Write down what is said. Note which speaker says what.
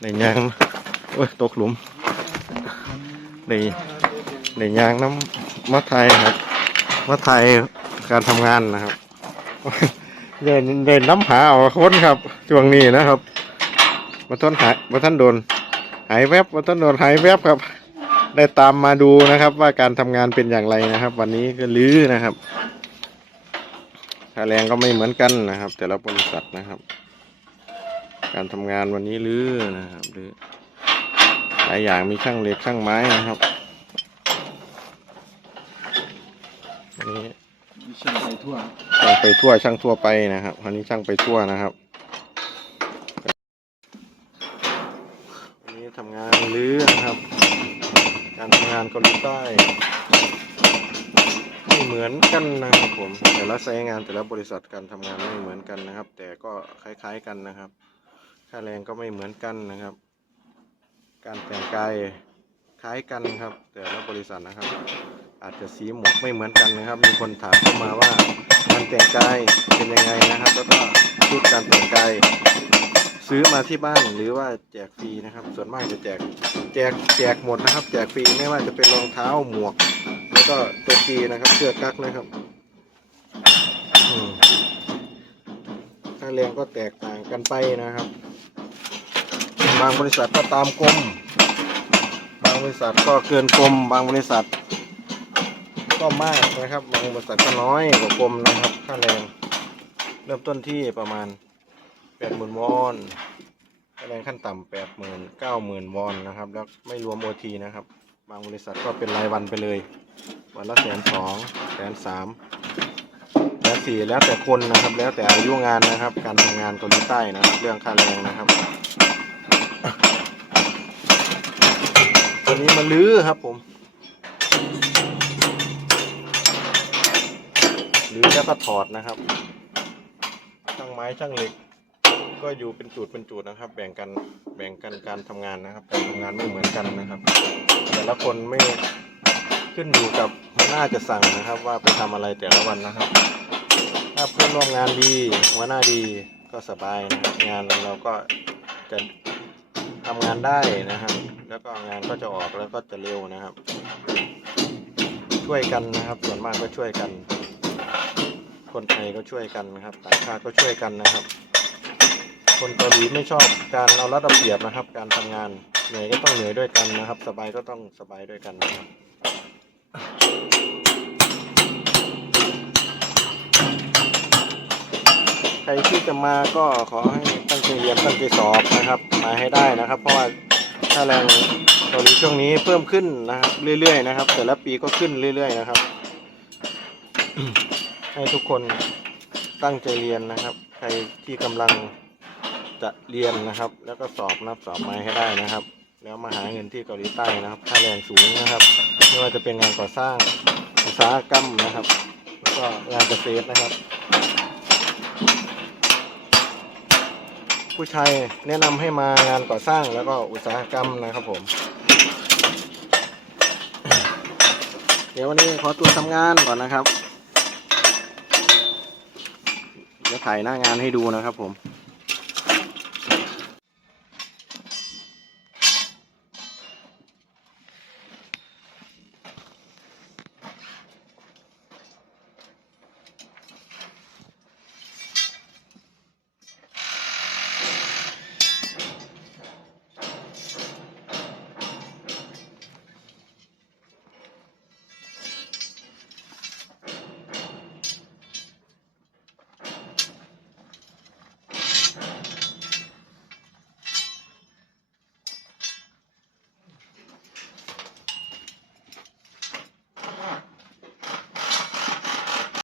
Speaker 1: ในยางโอ้ยตกหลุมในในยางน้ำมะไทยครับมะไทยการทำงานนะครับเดินเดินน้ำหาเอาคนครับช่วงนี้นะครับมาท่านหายมาท่านโดนหายแวบมาท่านโดนหายแวบครับ ได้ตามมาดูนะครับ ว่าการทำงานเป็นอย่างไรนะครับ วันนี้ก็ลื้อนะครับค่าแรงก็ไม่เหมือนกันนะครับ แต่ละบริษัทนะครับ การทำงานวันนี้ลื้อนะครับลื้อหลายอย่างมีช่างเหล็กช่างไม้นะครับนนี้
Speaker 2: ช่างไปทั่ว
Speaker 1: ช่างไปทั่วช่างทั่วไปนะครับอันนี้ช่างไปทั่วนะครับวันนี้ทำงานลื้อนะครับ การทำงานเกาหลีใต้ไม่เหมือนกันนะครับผมแต่ละไซต์งานแต่ละบริษัทการทำงานไม่เหมือนกันนะครับ แต่ก็คล้าย ๆกันนะครับ ค่าแรงก็ไม่เหมือนกันนะครับ การแต่งกายคล้ายกันครับ แต่ละบริษัทนะครับ อาจจะสีหมวกไม่เหมือนกันนะครับ มีคนถามเข้ามาว่าการแต่งกายเป็นยังไงนะครับแล้วก็ชุดการแต่งกายซื้อมาที่บ้านหรือว่าแจกฟรีนะครับ ส่วนมากจะแจกแจกแจกหมดนะครับ แจกฟรีไม่ว่าจะเป็นรองเท้าหมวก แล้วก็ตัวฟรีนะครับเสื้อกั๊กนะครับค่าแรงก็แตกต่างกันไปนะครับ บางบริษัทก็ตามกรมบางบริษัทก็เกินกรมบางบริษัท ก็มากนะครับ บางบริษัทก็น้อยกว่ากรมนะครับค่าแรง เริ่มต้นที่ประมาณแปดหมื่นวอนค่าแรงขั้นต่ำแปดหมื่นเก้าหมื่นวอนนะครับ แล้วไม่รวมโอทีนะครับ บางบริษัทก็เป็นรายวันไปเลย วันละแสนสองแสนสามแสนสี่แล้วแต่คนนะครับ แล้วแต่อายุงานนะครับ การทำงานเกาหลีใต้นะครับ เรื่องค่าแรงนะครับ ตั วนี้มาลื้อครับผมลื้อแล้วก็ถอดนะครับช่างไม้ช่างเหล็ก ก็อยู่เป็นจุดเป็นจุดนะครับ แบ่งกันแบ่งกันการทำงานนะครับ การทำงานไม่เหมือนกันนะครับ แต่ละคนไม่ขึ้นอยู่กับหัวหน้าจะสั่งนะครับ ว่าไปทำอะไรแต่ละวันนะครับ ถ้าเพื่อนร่วมงานดีหัวหน้าดีก็สบายนะบงานเราก็จะ ทำงานได้นะครับ แล้วก็งานก็จะออกแล้วก็จะเร็วนะครับ ช่วยกันนะครับ ส่วนมากก็ช่วยกัน คนไทยก็ช่วยกันนะครับต่างชาติก็ช่วยกันนะครับ คนเกาหลีไม่ชอบการเอารัดเอาเปรียบนะครับ การทำงานเหนื่อยก็ต้องเหนื่อยด้วยกันนะครับ สบายก็ต้องสบายด้วยกันนะครับ รที่จะมาก็ขอให้ตั้งใจเรียนตั้งใจสอบนะครับ มาให้ได้นะครับ เพราะว่าค่าแรงเกาหลีช่วงนี้เพิ่มขึ้นนะครับเรื่อยๆนะครับ แต่ละปีก็ขึ้นเรื่อยๆนะครับ ให้ทุกคนตั้งใจเรียนนะครับ ใครที่กำลังจะเรียนนะครับ แล้วก็สอบนะครับสอบมาให้ได้นะครับ แล้วมาหาเงินที่เกาหลีใต้นะครับค่าแรงสูงนะครับไม่ว่าจะเป็นงานก่อสร้างอุตสาหกรรมนะครับ แล้วก็งานเกษตรนะครับ ผู้ชายแนะนำให้มางานก่อสร้างแล้วก็อุตสาหกรรมนะครับผม เดี๋ยววันนี้ขอตัวทำงานก่อนนะครับจะถ่ายหน้างานให้ดูนะครับผม